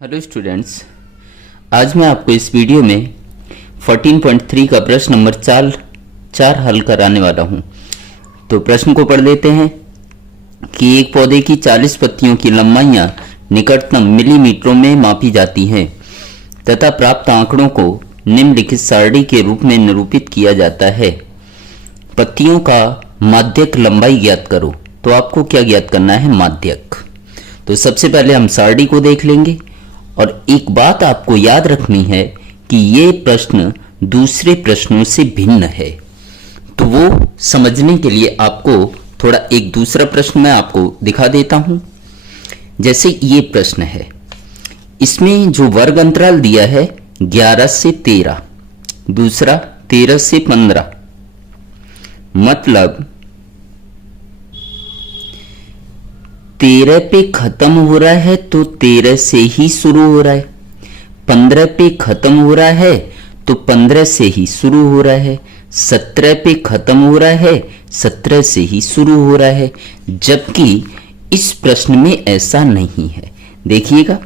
Hello students, आज मैं आपको इस वीडियो में 14.3 का प्रश्न नंबर चार हल कराने वाला हूं। तो प्रश्न को पढ़ लेते हैं कि एक पौधे की 40 पत्तियों की लंबाइयां निकटतम मिलीमीटरों में मापी जाती हैं तथा प्राप्त आंकड़ों को निम्नलिखित सारणी के रूप में निरूपित किया जाता है। पत्तियों का माध्यक लंबाई ज्ञात करो। तो आपको क्या ज्ञात करना है? माध्यक। तो सबसे पहले हम सारणी को देख लेंगे और एक बात आपको याद रखनी है कि ये प्रश्न दूसरे प्रश्नों से भिन्न है। तो वो समझने के लिए आपको थोड़ा एक दूसरा प्रश्न मैं आपको दिखा देता हूं। जैसे ये प्रश्न है, इसमें जो वर्ग अंतराल दिया है 11 से 13, दूसरा 13 से 15, मतलब 13 पे खत्म हो रहा है तो 13 से ही शुरू हो रहा है, 15 पे खत्म हो रहा है तो 15 से ही शुरू हो रहा है, 17 पे खत्म हो रहा है 17 से ही शुरू हो रहा है। जबकि इस प्रश्न में ऐसा नहीं है। देखिएगा,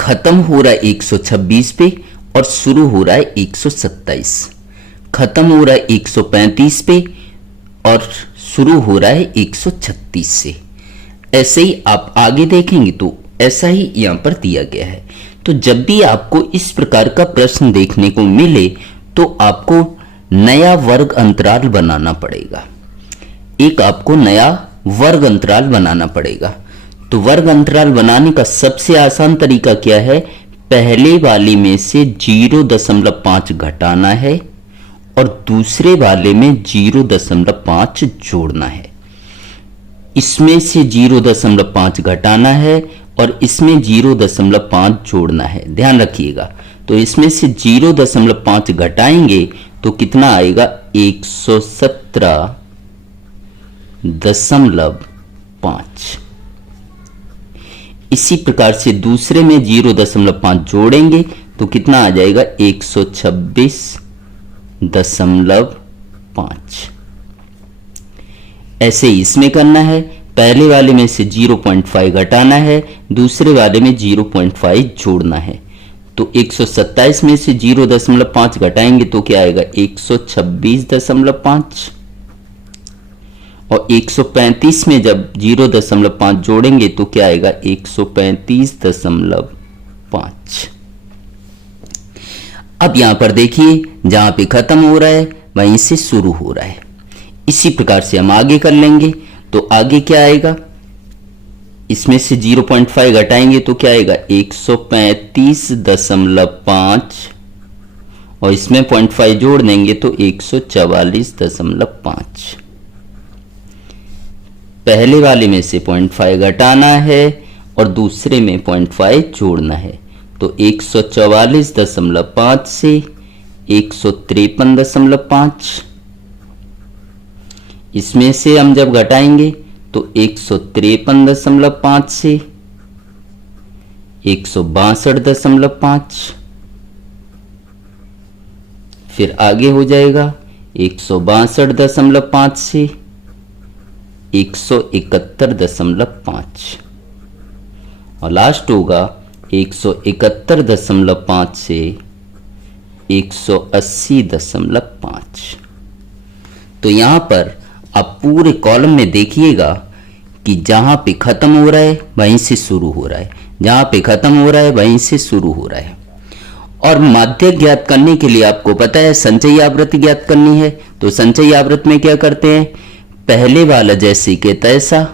खत्म हो रहा है 126 पे और शुरू हो रहा है 127, खत्म हो रहा है 135 पे और शुरू हो रहा है 136 से। ऐसे ही आप आगे देखेंगे तो ऐसा ही यहां पर दिया गया है। तो जब भी आपको इस प्रकार का प्रश्न देखने को मिले तो आपको नया वर्ग अंतराल बनाना पड़ेगा। एक आपको नया वर्ग अंतराल बनाना पड़ेगा। तो वर्ग अंतराल बनाने का सबसे आसान तरीका क्या है? पहले वाले में से 0.5 घटाना है और दूसरे वाले में 0.5 जोड़ना है। इसमें से 0.5 घटाना है और इसमें 0.5 जोड़ना है। ध्यान रखिएगा। तो इसमें से 0.5 घटाएंगे तो कितना आएगा? 117.5। इसी प्रकार से दूसरे में 0.5 जोड़ेंगे तो कितना आ जाएगा? 126.5। ऐसे इसमें करना है। पहले वाले में से 0.5 घटाना है, दूसरे वाले में 0.5 जोड़ना है। तो 127 में से 0.5 घटाएंगे तो क्या आएगा? 126.5 और 135 में जब 0.5 जोड़ेंगे तो क्या आएगा? 135.5। अब यहां पर देखिए, जहां पे खत्म हो रहा है वहीं से शुरू हो रहा है। इसी प्रकार से हम आगे कर लेंगे। तो आगे क्या आएगा? इसमें से 0.5 घटाएंगे तो क्या आएगा? 135.5 और इसमें 0.5 जोड़ देंगे तो 144.5। पहले वाले में से 0.5 घटाना है और दूसरे में 0.5 जोड़ना है। तो 144.5 से 153.5, इसमें से हम जब घटाएंगे तो 153.5 से 162.5, फिर आगे हो जाएगा 162.5 से 171.5 और लास्ट होगा 171.5 से 180.5। तो यहां पर आप पूरे कॉलम में देखिएगा कि जहां पे खत्म हो रहा है वहीं से शुरू हो रहा है, जहां पे खत्म हो रहा है वहीं से शुरू हो रहा है। और माध्यक ज्ञात करने के लिए आपको पता है संचयी आवृत्ति ज्ञात करनी है। तो संचयी आवृत्ति में क्या करते हैं? पहले वाला जैसे कि तैसा,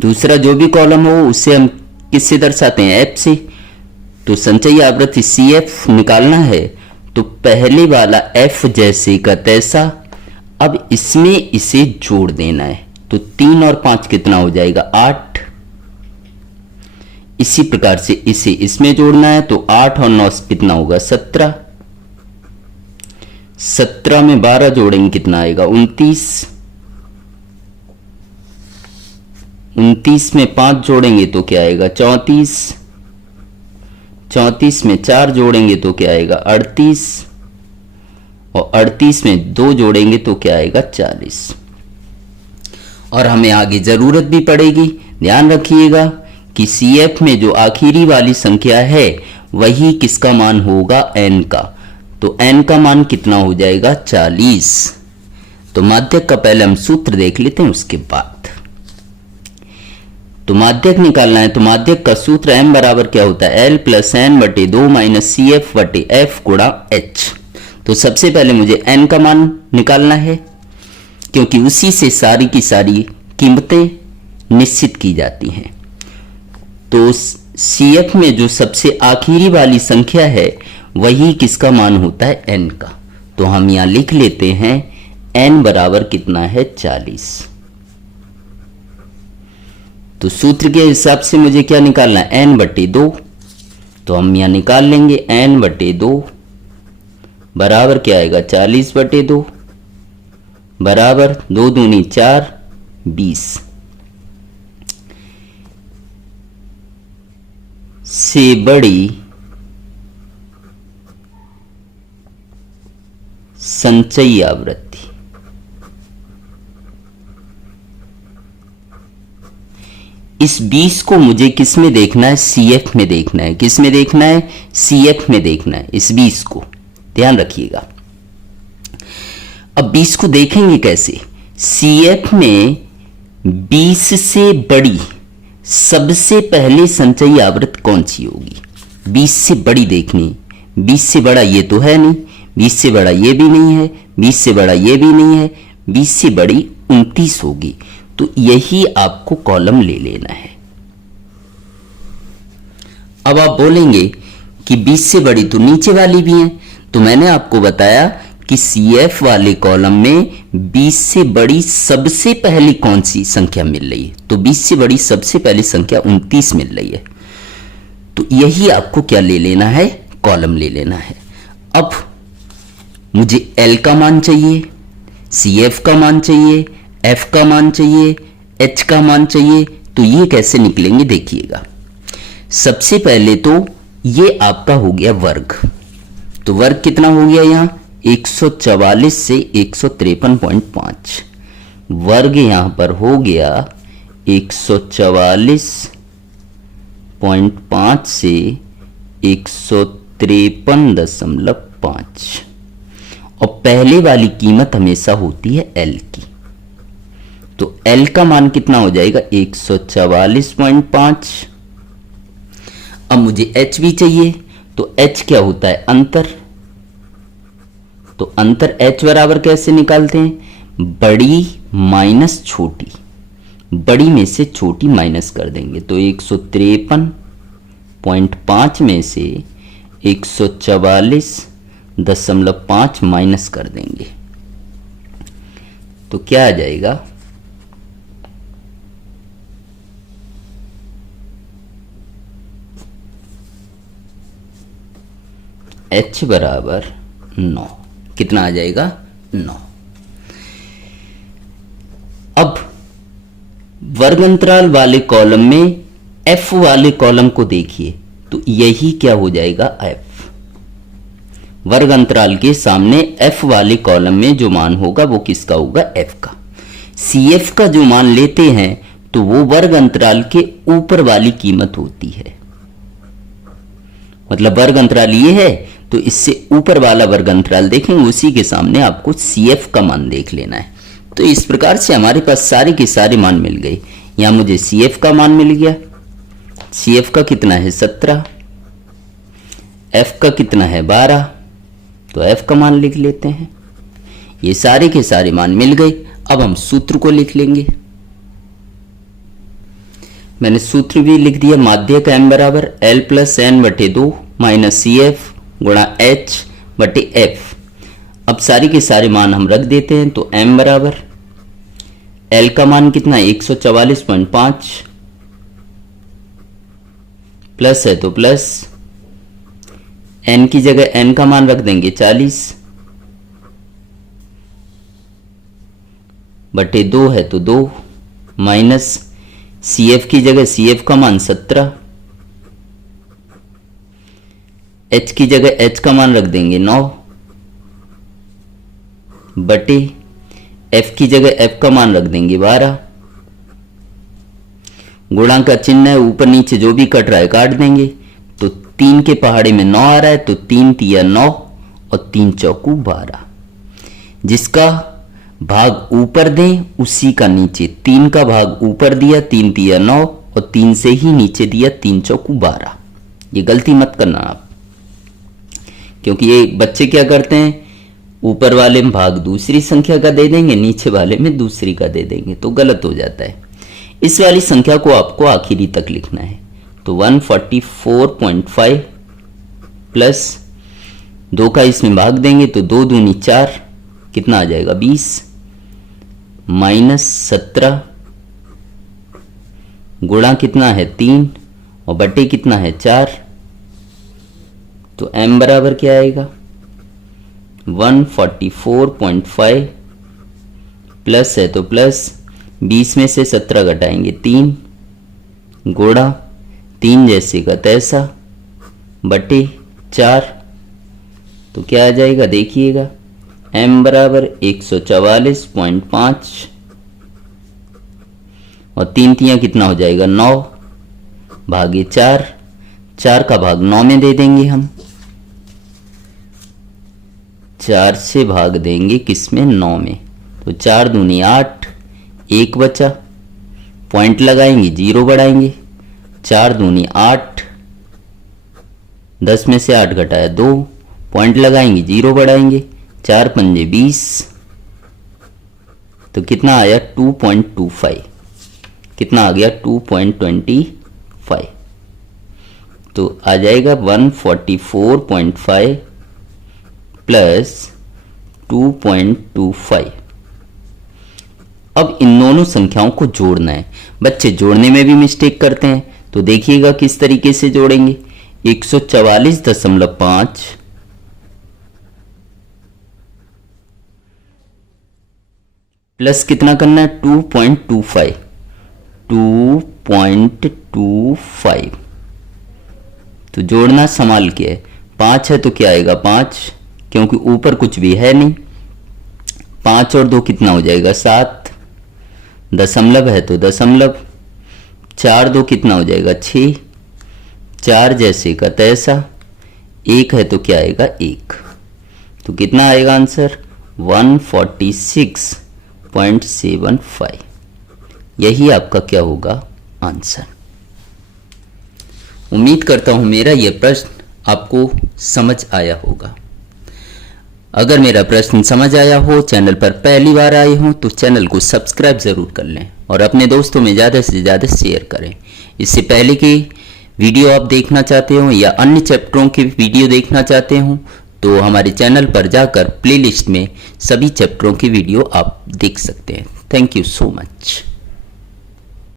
दूसरा जो भी कॉलम हो उसे हम किससे दर्शाते हैं? एफ से। तो संचयी आवृत्ति CF निकालना है तो पहले वाला F जैसे का तैसा, अब इसमें इसे जोड़ देना है। तो 3 और 5 कितना हो जाएगा? 8। इसी प्रकार से इसे इसमें जोड़ना है तो 8 और 9 कितना होगा? 17। 17 में 12 जोड़ेंगे कितना आएगा? 29। 29 में 5 जोड़ेंगे तो क्या आएगा? 34। 34 में 4 जोड़ेंगे तो क्या आएगा? 38 और 38 में 2 जोड़ेंगे तो क्या आएगा? 40। और हमें आगे जरूरत भी पड़ेगी। ध्यान रखिएगा कि CF में जो आखिरी वाली संख्या है वही किसका मान होगा, n का। तो n का मान कितना हो जाएगा, 40। तो माध्यक का पहले हम सूत्र देख लेते हैं, उसके बाद तो माध्यक निकालना है। तो माध्यक का सूत्र m बराबर क्या होता है, L प्लस n बटे 2 माइनस CF बटे F गुणा H। तो सबसे पहले मुझे n का मान निकालना है, क्योंकि उसी से सारी की सारी कीमतें निश्चित की जाती हैं। तो CF में जो सबसे आखिरी वाली संख्या है वही किसका मान होता है, n का। तो हम यहां लिख लेते हैं n बराबर कितना है, 40। तो सूत्र के हिसाब से मुझे क्या निकालना है, n बटे 2। तो हम यहां निकाल लेंगे n बटे 2 बराबर क्या आएगा, 40 बटे 2 बराबर 2 दूनी 4, 20 से बड़ी संचयी आवृत्ति। इस 20 को मुझे किस में देखना है, CF में देखना है। किस में देखना है, CF में देखना है इस 20 को, ध्यान रखिएगा। अब 20 को देखेंगे कैसे, CF में 20 से बड़ी सबसे पहले संचयी आवृत्ति कौन सी होगी, 20 से बड़ी देखनी। 20 से बड़ा ये तो है नहीं, 20 से बड़ा ये भी नहीं है, 20 से बड़ा ये भी नहीं है, 20 से बड़ी 29 होगी। तो यही आपको कॉलम ले लेना है। अब आप बोलेंगे कि 20 से बड़ी तो नीचे वाली भी है। तो मैंने आपको बताया कि CF वाले कॉलम में 20 से बड़ी सबसे पहली कौन सी संख्या मिल रही है, तो 20 से बड़ी सबसे पहली संख्या 29 मिल रही है। तो यही आपको क्या ले लेना है, कॉलम ले लेना है। अब मुझे L का मान चाहिए, CF का मान चाहिए, F का मान चाहिए, H का मान चाहिए। तो ये कैसे निकलेंगे देखिएगा। सबसे पहले तो ये आपका हो गया वर्ग। तो वर्ग कितना हो गया, यहां 144 से 153.5 वर्ग यहां पर हो गया 144.5 से 153.5। और पहले वाली कीमत हमेशा होती है L की। तो L का मान कितना हो जाएगा, 144.5। अब मुझे H भी चाहिए। तो H क्या होता है, अंतर। तो अंतर H बराबर कैसे निकालते हैं, बड़ी माइनस छोटी, बड़ी में से छोटी माइनस कर देंगे। तो 153.5 में से 144.5 माइनस कर देंगे। तो क्या आ जाएगा, H बराबर 9। कितना आ जाएगा, 9। अब वर्ग अंतराल वाले कॉलम में F वाले कॉलम को देखिए। तो यही क्या हो जाएगा, F। वर्ग अंतराल के सामने F वाले कॉलम में जो मान होगा वो किसका होगा, F का। CF का जो मान लेते हैं तो वो वर्ग अंतराल के ऊपर वाली कीमत होती है। मतलब वर्ग अंतराल ये है तो इससे ऊपर वाला वर्ग अंतराल देखेंगे, उसी के सामने आपको CF का मान देख लेना है। तो इस प्रकार से हमारे पास सारे के सारे मान मिल गए। यहां मुझे CF का मान मिल गया। CF का कितना है, 17। F का कितना है, 12। तो F का मान लिख लेते हैं। ये सारे के सारे मान मिल गए। अब हम सूत्र को लिख लेंगे। मैंने सूत्र भी लिख दिया, माध्यक M बराबर L प्लस n बटे 2 माइनस CF गुणा H बटे F। अब सारी के सारे मान हम रख देते हैं। तो M बराबर L का मान कितना है, 144.5 प्लस है तो प्लस, n की जगह n का मान रख देंगे 40 बटे 2 है तो 2 माइनस CF की जगह CF का मान 17, H की जगह H का मान रख देंगे 9 बटे F की जगह F का मान रख देंगे 12 गुणा का चिन्ह है, ऊपर नीचे जो भी कट रहा है काट देंगे। तो 3 के पहाड़े में 9 आ रहा है, तो 3 तिया 9 और 3 चौकू 12। जिसका भाग ऊपर दें उसी का नीचे, 3 का भाग ऊपर दिया 3 तिया 9 और 3 से ही नीचे दिया 3 चौकू 12। ये गलती मत करना आप, क्योंकि ये बच्चे क्या करते हैं, ऊपर वाले में भाग दूसरी संख्या का दे देंगे, नीचे वाले में दूसरी का दे देंगे, तो गलत हो जाता है। इस वाली संख्या को आपको आखिरी तक लिखना है। तो 144.5 प्लस 2 का इसमें भाग देंगे तो 2 दूनी 4, कितना आ जाएगा 20, माइनस 17 गुणा कितना है 3 और बटे कितना है 4। तो m बराबर क्या आएगा 144.5 प्लस है तो प्लस 20 में से 17 घटाएंगे 3 गुणा 3 जैसे का तैसा बटे 4। तो क्या आ जाएगा देखिएगा m बराबर 144.5 और 3 तियां कितना हो जाएगा 9 भागे 4, 4 का भाग 9 में दे देंगे हम, 4 से भाग देंगे किसमें 9 में। तो 4 दूनी 8, 1 बचा, पॉइंट लगाएंगे 0 बढ़ाएंगे, 4 दूनी 8, 10 में से 8 घटाया 2, पॉइंट लगाएंगे 0 बढ़ाएंगे, 4 पंजे 20, तो कितना आया 2.25, कितना आ गया 2.25। तो आ जाएगा 144.5 प्लस 2.25। अब इन दोनों संख्याओं को जोड़ना है। बच्चे जोड़ने में भी मिस्टेक करते हैं, तो देखिएगा किस तरीके से जोड़ेंगे। 144.5 प्लस कितना करना है 2.25, 2.25। तो जोड़ना संभाल के है, 5 है तो क्या आएगा 5, क्योंकि ऊपर कुछ भी है नहीं। 5 और 2 कितना हो जाएगा 7, दशमलव है तो दशमलव, 4 2 कितना हो जाएगा 6, 4 जैसे का तैसा, 1 है तो क्या आएगा 1। तो कितना आएगा आंसर 146.75। यही आपका क्या होगा आंसर। उम्मीद करता हूं मेरा यह प्रश्न आपको समझ आया होगा। अगर मेरा प्रश्न समझ आया हो, चैनल पर पहली बार आए हो तो चैनल को सब्सक्राइब जरूर कर लें और अपने दोस्तों में ज़्यादा से ज़्यादा शेयर करें। इससे पहले की वीडियो आप देखना चाहते हो या अन्य चैप्टरों की वीडियो देखना चाहते हो तो हमारे चैनल पर जाकर प्लेलिस्ट में सभी चैप्टरों की वीडियो आप देख सकते हैं। Thank you so much.